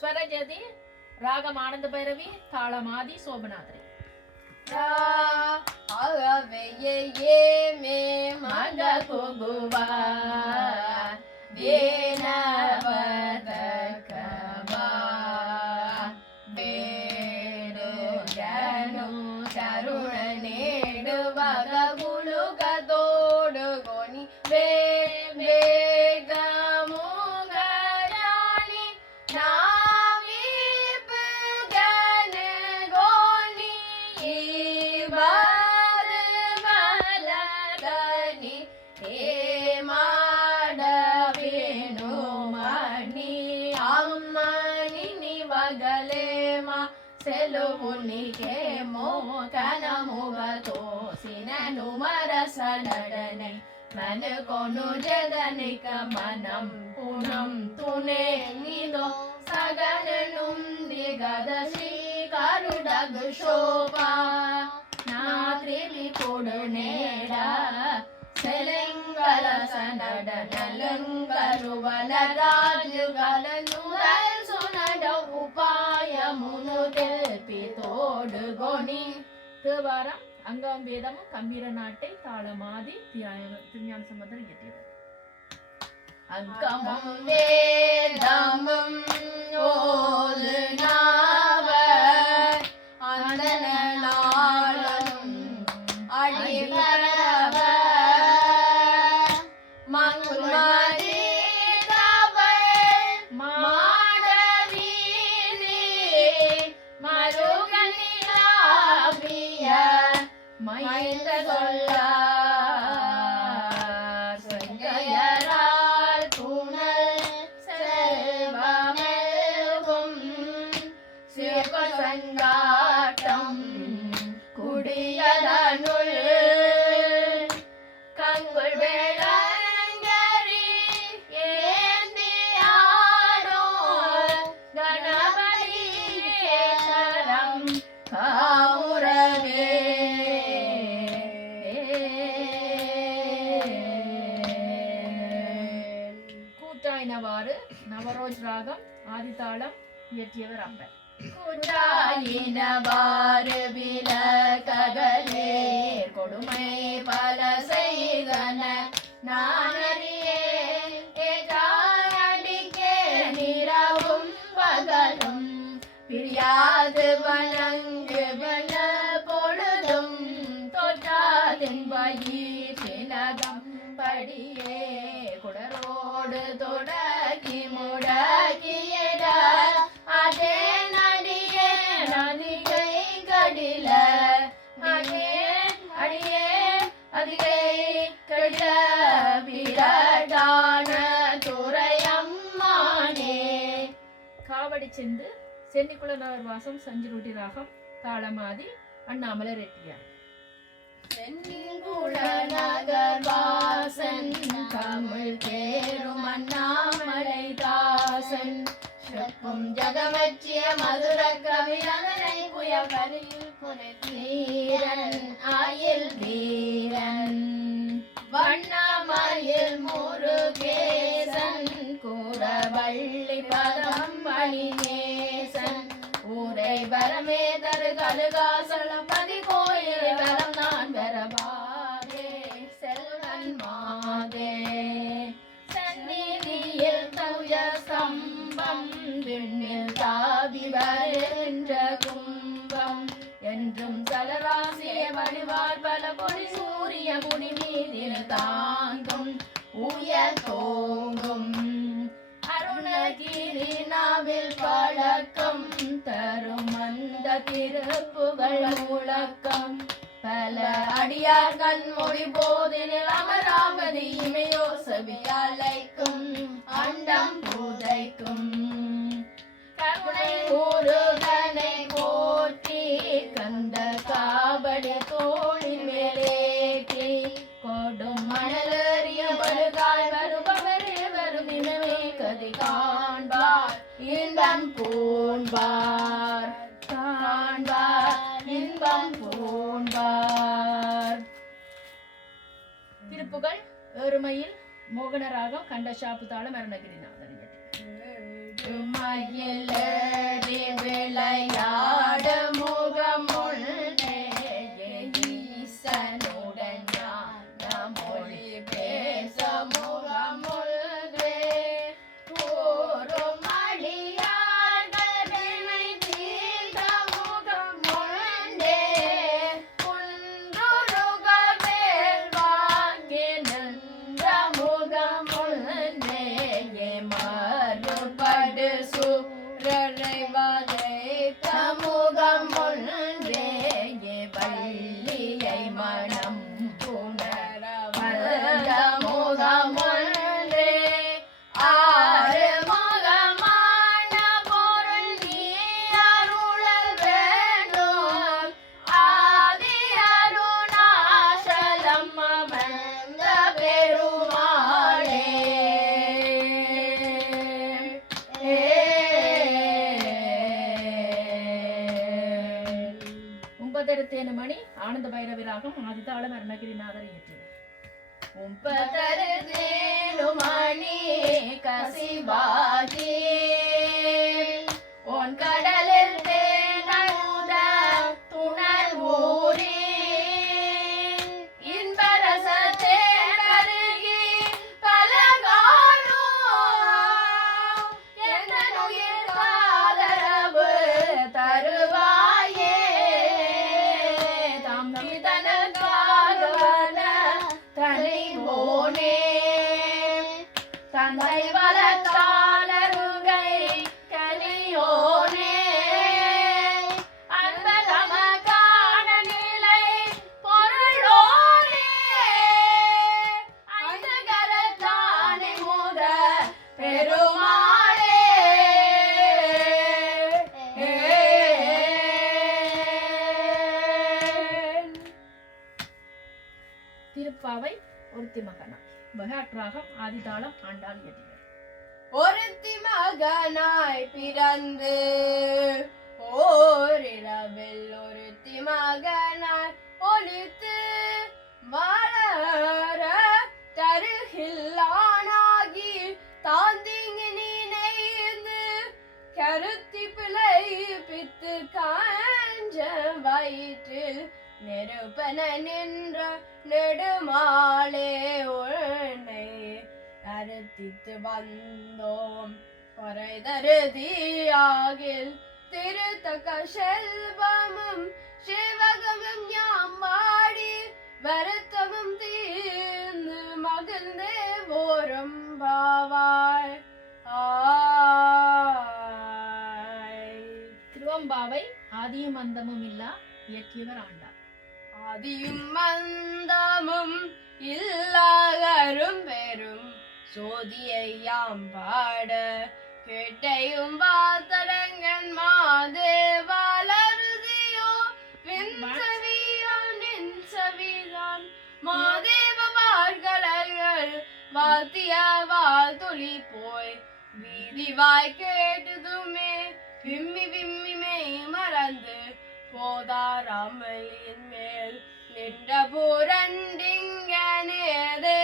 स्वरजति रागम आनंद भैरवी तालमादि शोभनाद्रि ये मे मग कुगुवा वेनवदकबा बेनु जनु तरुणनेडु वगबुलुग तोडु गोनि वे वेगमुगरानि नावीप गन गोनि इबाद मलगनि हे माडवेनु मणि अम्मनि निवगलेमा సెలువునికే మోకనముగతో సినను మరసనడనై మనకొను జగనిక మనం పునం తునే నిదో సగననుంది గద శ్రీకరుడగు శోభా నాత్రివి కొడు నేడ సెలంగల సనడ నలంగరువల రాజుగలను సునడ ఉపాయమును తెల్పి తోడుగొని தேவாரம் அங்கம் வேதமும் கம்பீர நாட்டை தாளமாதி திருஞான சம்பந்தர் இயற்றியவர். அங்கமும் வேதமும் ஓது நாவ அந்தன நாளும் அடிவரவ மங்குமதி தவள் மாடவீதி மருகனிலாவிய மைந்த சொல்லார் செங்கையரால் புனல் செல்வமெல்கும் சிவசங்காட்டம் குடியதனுள் கங்குள் வேளங்கரி ஏந்தியாடோ கணபதி கேசரம் காமுரவே கூற்றாயினவாறு நவரோஜ் ராகம் ஆதிதாளம் இயற்றியவர் அப்பர். கூற்றாயினவாறு விலகலே கொடுமை பல செய்தன நானறியே ஏகாடிக்கே நிரவும் பகலும் பிரியாது வணங்குவன பொழுதும் தொற்றாதின் வயிற்றினகம் படியே குடரோடு தொடக்கி முடக்கியட அதே நடியே நதிகை கடில அடியே அதிகை கடில விரடான துறையம்மானே. காவடி செந்து சென்னிக்குளநகர் வாசம் சஞ்சிருட்டி ராகம் தாளமாதி அண்ணாமலை ரெட்டியார். செங்குளநகர் வாசன் தமிழ் தேரும் அண்ணாமலை தாசன் செப்பும் ஜகமச்சிய மதுர கவிழனை புயவரில் புனீரன் ஆயில் வீரன் வண்ணமயில் முருகேசன் கூடவள்ளி பதம் மணிநேசன் ஊரை வரமே தரு கழுகாசலம் பதி கோயில் வரம் நான் வரபாதே செல்வன் மாதே சந்நிதியில் தூய சம்பம் விண்ணில் தாவி வருகின்ற கும்பம் என்றும் சலராசிய வடிவார் பல பொடி சூரிய முடி மீதில் தாங்கும் உயர் தோங்கும் அருணகிரி நாவில் பழக்கம் தரும் அந்த திருப்புகள் முழக்கம் பல அடியார்கள் மொழி போதினில் அமராவதி இமையோ செவி அழைக்கும் அண்டம் பூதைக்கும் கருணை முருகனை போற்றி கந்த காவடி தோளின் மேலேற்றி கொடும் மணலறிய வருகாய் வருபவரே வருதினமே கதி காண்பார் இன்பம் பூண்பார் காண்பார் இன்பம் பூண்பார். திருப்புகள் ஏறுமையில் மோகனராகம் கண்டஷாப்பு தாளம் அருணகிரிநாதன் மயிலடி விளையாட முகமுள்ளே ஈசனுடன் மொழி பேச முகமுள்ளே கூறும் அடியார்களை தீர்ந்த முகமுள்ளே குன்றுருக மேல் வாங்கி நின்ற முகமுள்ளே மறுபடு சூரரை வதைத்த முகமுள்ளே வள்ளியை மனம் புணர வந்த முகமுள்ளே ஆறு முகமான பொருள் நீ அருளல் வேண்டும் ஆதி அருணாசலம் அமர்ந்த பெருமாளே. ஒன்பதெருத்தேனு மணி ஆனந்த பைரவி ராகம் ஆதிதாளம் அருணகிரிநாதர் இயற்றியது. முப்பதருதேனுமணி கசிவாகி உன் கடலில் தேனமுத துணர்வூரி இன்பரசத்தே கருகி பலகாலும் எந்தன் உயிர் காதரவு தருவாயே தம்பி தனக்காகவன தனிவோனே தந்தை வளர்த்தாளருகை கலியோனே அன்ப தமக்கான நிலை பொருளோனே அந்த கரத்தானே முத பெருமாளே. திருப்பாவை ஒருத்தி மகனா பகாட்ராகம் ஆதிதாளம் ஆண்டாள் இயற்றியது. ஒருத்தி மகனாய் பிறந்து ஓரிரவில் ஒருத்தி மகனாய் ஒலித்து வளர தருகில்லானாகி தாந்திங்கி நினைந்து கருத்தி பிழை பித்து காஞ்ச வயிற்றில் நெருப்பன நின்ற நெடுமாளே உன்னை அறுத்தித்து வந்தோம் குறைதருதியாகில் திருத்தக்க செல்வமும் சிவகமும் யாம்பாடி வருத்தமும் தீர்ந்து மகிழ்ந்தே போரும் பாவாய். திருவம்பாவை ஆதியும் அந்தமும் இல்லா இயற்றியவர் ஆண்டாள். ஆதியும் மந்தமும் இல்லாகரும் பெரும் சோதியையாம் பாட கேட்டையும் வாத்தரங்கன் மாதேவாலருதியோ வின்சவியோ நின்சவிதான் மாதேவ பார்கடல்கள் வாத்திய வாழ்த்துளி போய் வீதிவாய் கேட்டதுமே விம்மி விம்மி மெய் மறந்து போதாராமலின் மேல் நின்ற புரண்டிங்கனேதே